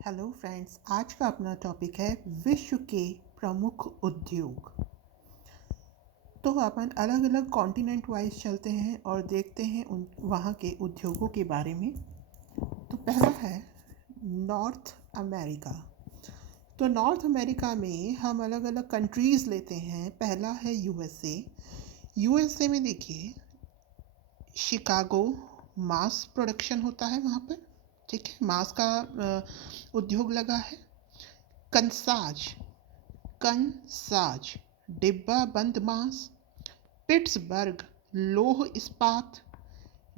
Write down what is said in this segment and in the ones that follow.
Hello friends, आज का अपना टॉपिक है विश्व के प्रमुख उद्योग। तो अपन अलग अलग कॉन्टिनेंट वाइज चलते हैं और देखते हैं उन वहाँ के उद्योगों के बारे में। तो पहला है नॉर्थ अमेरिका। तो नॉर्थ अमेरिका में हम अलग अलग कंट्रीज़ लेते हैं। पहला है यूएसए। यूएसए में देखिए, शिकागो मांस प्रोडक्शन होता है वहाँ पर। ठीक है, मांस का उद्योग लगा है। कंसाज कंसाज डिब्बा बंद मांस। पिट्सबर्ग लौह इस्पात।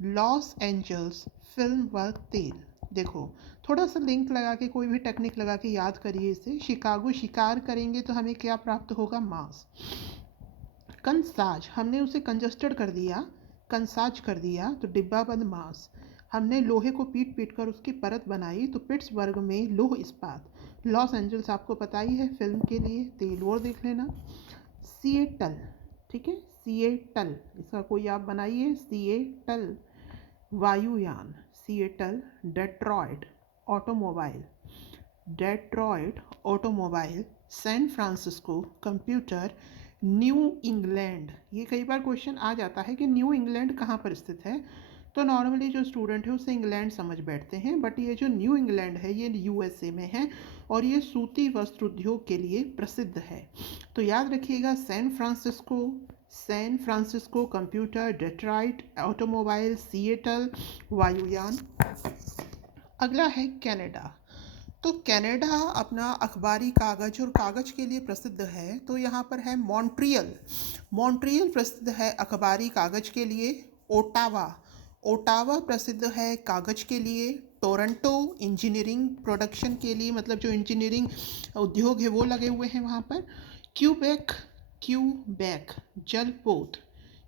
लॉस एंजल्स फिल्म व तेल। देखो, थोड़ा सा लिंक लगा के, कोई भी टेक्निक लगा के याद करिए इसे। शिकागो शिकार करेंगे तो हमें क्या प्राप्त होगा? मांस। कंसाज हमने उसे कंजस्टेड कर दिया, कंसाज कर दिया तो डिब्बा बंद मांस। हमने लोहे को पीट पीट कर उसकी परत बनाई तो पिट्सबर्ग में लौह इस्पात। लॉस एंजल्स आपको पता ही है फिल्म के लिए, तेल और देख लेना। सिएटल, ठीक है, सिएटल इसका कोई आप बनाइए, सिएटल वायुयान। Seattle Detroit automobile, Detroit automobile. San Francisco computer. New England, ये कई बार क्वेश्चन आ जाता है कि न्यू इंग्लैंड कहाँ पर स्थित है। तो नॉर्मली जो स्टूडेंट है उसे इंग्लैंड समझ बैठते हैं, बट ये जो न्यू इंग्लैंड है ये यूएसए में है और ये सूती वस्त्र उद्योग के लिए प्रसिद्ध है। तो याद रखिएगा, San Francisco computer, Detroit automobile, Seattle वायुयान। अगला है कनाडा। तो कनाडा अपना अखबारी कागज़ और कागज़ के लिए प्रसिद्ध है। तो यहाँ पर है मॉन्ट्रियल। मॉन्ट्रियल प्रसिद्ध है अखबारी कागज़ के लिए। ओटावा, ओटावा प्रसिद्ध है कागज़ के लिए। टोरंटो इंजीनियरिंग प्रोडक्शन के लिए, मतलब जो इंजीनियरिंग उद्योग है वो लगे हुए हैं वहाँ पर। Quebec, Quebec जलपोत।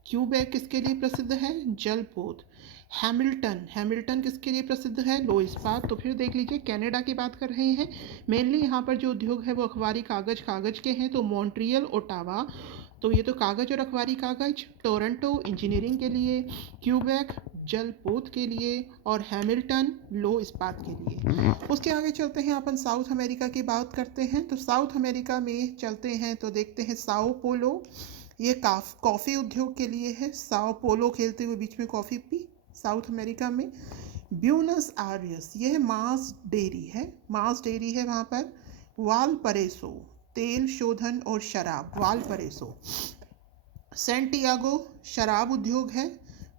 क्यूबेक किसके लिए प्रसिद्ध है? जलपोत। हैमिल्टन, हैमिल्टन किसके लिए प्रसिद्ध है? लो इस्पात। तो फिर देख लीजिए, कनाडा की बात कर रहे हैं मेनली। यहाँ पर जो उद्योग है वो अखबारी कागज़ के हैं। तो मॉन्ट्रियल, ओटावा, तो ये तो कागज़ और अखबारी कागज़। टोरंटो इंजीनियरिंग के लिए, क्यूबेक जलपोत के लिए और हैमिल्टन लो इस्पात के लिए। उसके आगे चलते हैं, अपन साउथ अमेरिका की बात करते हैं। तो साउथ अमेरिका में चलते हैं तो देखते हैं साओ पोलो। ये कॉफ़ी उद्योग के लिए है। साओ पोलो खेलते हुए बीच में कॉफ़ी पी, साउथ अमेरिका में। ब्यूनस आयर्स, ये है मांस डेयरी है, मांस डेयरी है वहाँ पर। वालपरेसो तेल शोधन और शराब, वालपरेसो। सेंटियागो शराब उद्योग है।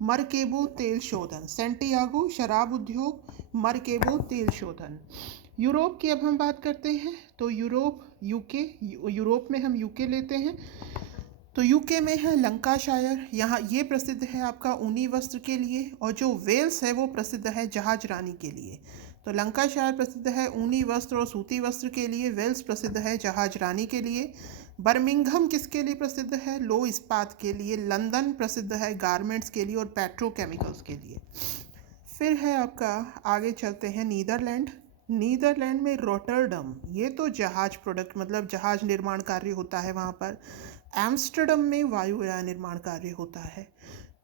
मरकेबो तेल शोधन, सेंटियागो शराब उद्योग, मरकेबो तेल शोधन। यूरोप की अब हम बात करते हैं। तो यूरोप, यूके, यूरोप में हम यूके लेते हैं। तो यूके में है लंकाशायर, यहाँ ये प्रसिद्ध है आपका ऊनी वस्त्र के लिए। और जो वेल्स है वो प्रसिद्ध है जहाज रानी के लिए। तो लंकाशायर प्रसिद्ध है ऊनी वस्त्र और सूती वस्त्र के लिए। वेल्स प्रसिद्ध है जहाज रानी के लिए। बर्मिंघम किसके लिए प्रसिद्ध है? लो इस्पात के लिए। लंदन प्रसिद्ध है गारमेंट्स के लिए और पेट्रोकेमिकल्स के लिए। फिर है आपका, आगे चलते हैं, नीदरलैंड। नीदरलैंड में रोटरडम, ये तो जहाज प्रोडक्ट, मतलब जहाज निर्माण कार्य होता है वहाँ पर। एम्स्टर्डम में वायुयान निर्माण कार्य होता है।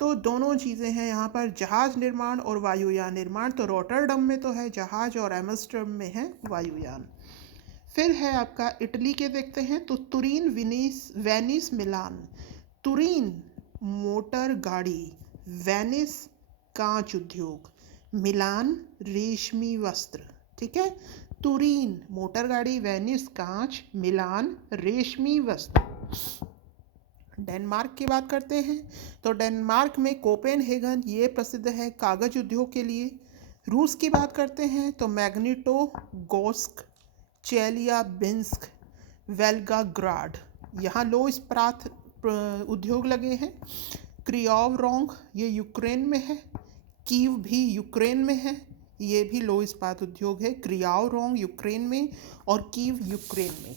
तो दोनों चीज़ें हैं यहाँ पर, जहाज निर्माण और वायुयान निर्माण। तो रोटरडम में तो है जहाज और एम्स्टर्डम में है वायुयान। फिर है आपका इटली के देखते हैं। तो तुरीन, वेनिस मिलान। तुरीन मोटर गाड़ी, वेनिस कांच उद्योग, मिलान रेशमी वस्त्र। ठीक है, तुरीन मोटर गाड़ी, वेनिस कांच, मिलान रेशमी वस्त्र। डेनमार्क की बात करते हैं। तो डेनमार्क में कोपेनहेगन, ये प्रसिद्ध है कागज उद्योग के लिए। रूस की बात करते हैं तो मैग्नीटो गोस्क, चेलियाबिंस्क, वेल्गाग्राड, यहाँ लो इस्पात उद्योग लगे हैं। क्रियोवरोंग, ये यूक्रेन में है। कीव भी यूक्रेन में है, ये भी लो इस्पात उद्योग है। क्रियोवरोंग यूक्रेन में और कीव यूक्रेन में।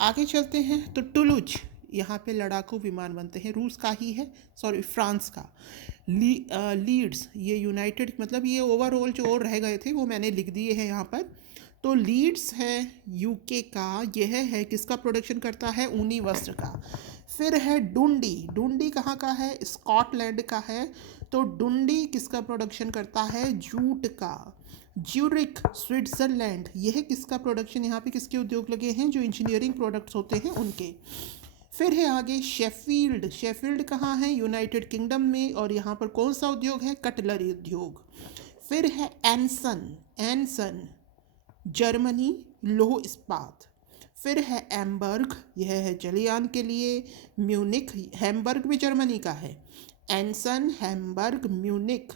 आगे चलते हैं तो टुलुज, यहाँ पे लड़ाकू विमान बनते हैं, रूस का ही है, सॉरी फ्रांस का। लीड्स, ये यूनाइटेड, मतलब ये ओवरऑल जो और रह गए थे वो मैंने लिख दिए हैं यहाँ पर। तो लीड्स है यूके का, यह है किसका प्रोडक्शन करता है? ऊनी वस्त्र का। फिर है डुंडी, डुंडी कहाँ का है? स्कॉटलैंड का है। तो डुंडी किसका प्रोडक्शन करता है? जूट का। ज्यूरिक स्विट्ज़रलैंड, यह किसका प्रोडक्शन, यहाँ पे किसके उद्योग लगे हैं, जो इंजीनियरिंग प्रोडक्ट्स होते हैं उनके। फिर है आगे शेफील्ड, शेफील्ड कहाँ है, यूनाइटेड किंगडम में, और यहाँ पर कौन सा उद्योग है, कटलरी उद्योग। फिर है एनसन, एनसन जर्मनी, लौह इस्पात। फिर है एम्बर्ग, यह है जलियान के लिए। म्यूनिक, हैम्बर्ग भी जर्मनी का है। एनसन, हैम्बर्ग, म्यूनिक।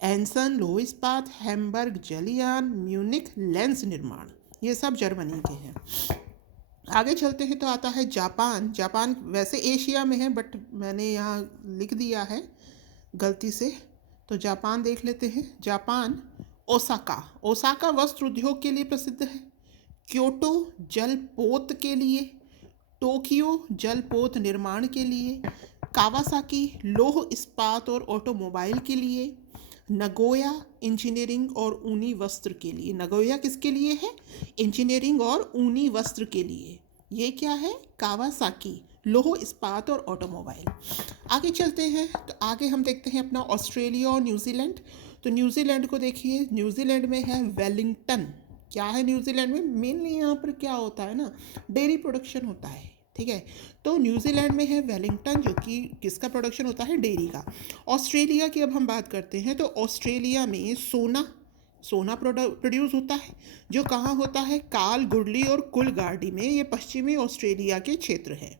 एनसन लौह इस्पात, हैम्बर्ग जलियान, म्यूनिक लेंस निर्माण, ये सब जर्मनी के हैं। आगे चलते हैं तो आता है जापान। जापान वैसे एशिया में है बट मैंने यहाँ लिख दिया है गलती से, तो जापान देख लेते हैं। जापान ओसाका, ओसाका वस्त्र उद्योग के लिए प्रसिद्ध है। क्योटो जलपोत के लिए। टोक्यो जलपोत निर्माण के लिए। कावासाकी लौह इस्पात और ऑटोमोबाइल के लिए। नगोया इंजीनियरिंग और ऊनी वस्त्र के लिए। नगोया किसके लिए है, इंजीनियरिंग और ऊनी वस्त्र के लिए। ये क्या है, कावासाकी लौह इस्पात और ऑटोमोबाइल। आगे चलते हैं तो आगे हम देखते हैं अपना ऑस्ट्रेलिया और न्यूजीलैंड। तो न्यूजीलैंड को देखिए, न्यूजीलैंड में है वेलिंगटन। क्या है न्यूजीलैंड में, मेनली यहाँ पर क्या होता है ना, डेयरी प्रोडक्शन होता है, ठीक है। तो न्यूजीलैंड में है वेलिंगटन, जो कि किसका प्रोडक्शन होता है, डेयरी का। ऑस्ट्रेलिया की अब हम बात करते हैं तो ऑस्ट्रेलिया में सोना, सोना प्रोड्यूस होता है, जो कहाँ होता है, काल गुडली और कुलगार्डी में, ये पश्चिमी ऑस्ट्रेलिया के क्षेत्र है।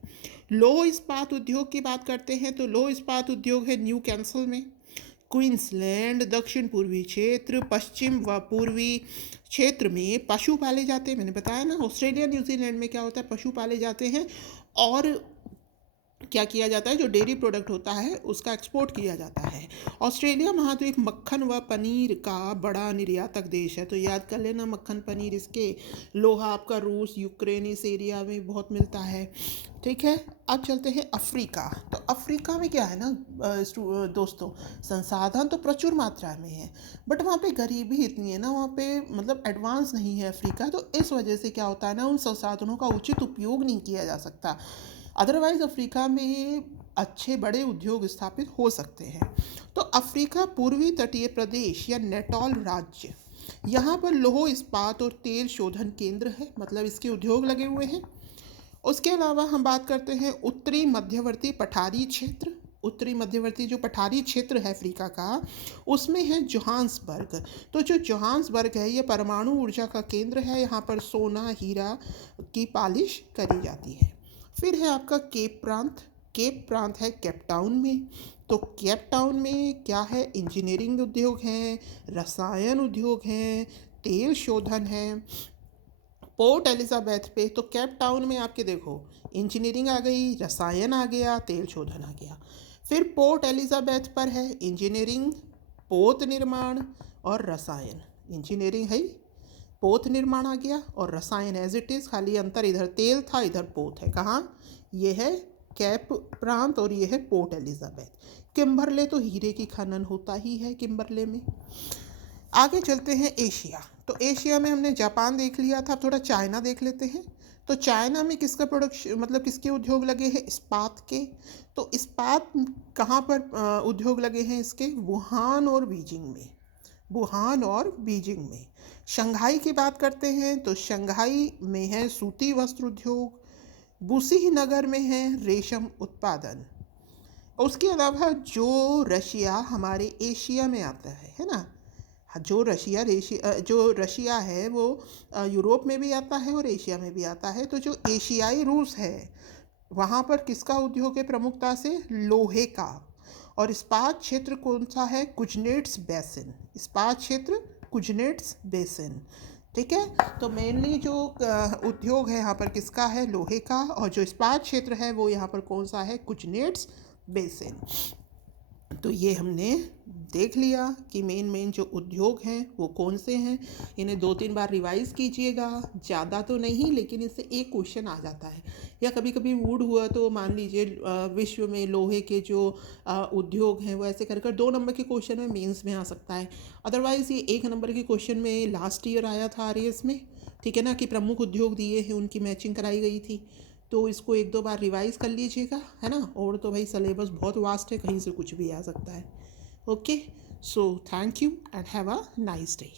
लौह इस्पात उद्योग की बात करते हैं तो लौह इस्पात उद्योग है न्यू कैंसल में। क्वींसलैंड दक्षिण पूर्वी क्षेत्र, पश्चिम व पूर्वी क्षेत्र में पशु पाले जाते हैं। मैंने बताया ना, ऑस्ट्रेलिया न्यूजीलैंड में क्या होता है, पशु पाले जाते हैं और क्या किया जाता है, जो डेयरी प्रोडक्ट होता है उसका एक्सपोर्ट किया जाता है। ऑस्ट्रेलिया महाद्वीप मक्खन व पनीर का बड़ा निर्यातक देश है, तो याद कर लेना मक्खन पनीर इसके। लोहा आपका रूस यूक्रेन इस एरिया में बहुत मिलता है, ठीक है। अब चलते हैं अफ्रीका। तो अफ्रीका में क्या है ना दोस्तों, संसाधन तो प्रचुर मात्रा में है बट वहाँ पे गरीबी इतनी है ना, वहाँ पे मतलब एडवांस नहीं है अफ्रीका, तो इस वजह से क्या होता है ना, उन संसाधनों का उचित उपयोग नहीं किया जा सकता। अदरवाइज़ अफ्रीका में अच्छे बड़े उद्योग स्थापित हो सकते हैं। तो अफ्रीका पूर्वी तटीय प्रदेश या नेटॉल राज्य, यहाँ पर लौह इस्पात और तेल शोधन केंद्र है, मतलब इसके उद्योग लगे हुए हैं। उसके अलावा हम बात करते हैं उत्तरी मध्यवर्ती पठारी क्षेत्र। उत्तरी मध्यवर्ती जो पठारी क्षेत्र है अफ्रीका का, उसमें है जोहान्सबर्ग। तो जो जोहान्सबर्ग है ये परमाणु ऊर्जा का केंद्र है, यहाँ पर सोना हीरा की पालिश करी जाती है। फिर है आपका केप प्रांत। केप प्रांत है केप टाउन में। तो केप टाउन में क्या है, इंजीनियरिंग उद्योग हैं, रसायन उद्योग हैं, तेल शोधन है। पोर्ट एलिजाबेथ पे, तो केप टाउन में आपके देखो इंजीनियरिंग आ गई, रसायन आ गया, तेल शोधन आ गया। फिर पोर्ट एलिजाबेथ पर है इंजीनियरिंग, पोत निर्माण और रसायन। इंजीनियरिंग है, पोत निर्माण आ गया और रसायन एज इट इज़, खाली अंतर इधर तेल था इधर पोत है। कहाँ, ये है कैप प्रांत और ये है पोर्ट एलिजाबेथ। किम्बरले तो हीरे की खनन होता ही है किम्बरले में। आगे चलते हैं एशिया। तो एशिया में हमने जापान देख लिया था, थोड़ा चाइना देख लेते हैं। तो चाइना में किसका प्रोडक्शन, मतलब किसके उद्योग लगे हैं, इस्पात के। तो इस्पात कहाँ पर उद्योग लगे हैं इसके, वुहान और बीजिंग में। वुहान और बीजिंग में। शंघाई की बात करते हैं तो शंघाई में है सूती वस्त्र उद्योग। बुसी नगर में है रेशम उत्पादन। उसके अलावा जो रशिया हमारे एशिया में आता है ना, जो रशिया है वो यूरोप में भी आता है और एशिया में भी आता है। तो जो एशियाई रूस है वहाँ पर किसका उद्योग है प्रमुखता से, लोहे का। और इस्पात क्षेत्र कौन सा है, कुजनेट्स बेसिन। इस्पात क्षेत्र कुजनेट्स बेसिन, ठीक है। तो मेनली जो उद्योग है यहाँ पर किसका है, लोहे का। और जो इस्पात क्षेत्र है वो यहाँ पर कौन सा है, कुजनेट्स बेसिन। तो ये हमने देख लिया कि मेन जो उद्योग हैं वो कौन से हैं। इन्हें 2-3 बार रिवाइज़ कीजिएगा, ज़्यादा तो नहीं लेकिन इससे एक क्वेश्चन आ जाता है, या कभी कभी मूड हुआ तो मान लीजिए विश्व में लोहे के जो उद्योग हैं वो ऐसे कर 2 नंबर के क्वेश्चन में मेंस में आ सकता है। अदरवाइज़ ये 1 नंबर के क्वेश्चन में लास्ट ईयर आया था आरएएस में, ठीक है ना, कि प्रमुख उद्योग दिए हैं उनकी मैचिंग कराई गई थी। तो इसको 1-2 बार रिवाइज़ कर लीजिएगा, है ना। और तो भाई सिलेबस बहुत वास्ट है, कहीं से कुछ भी आ सकता है। Okay, so thank you and have a nice day.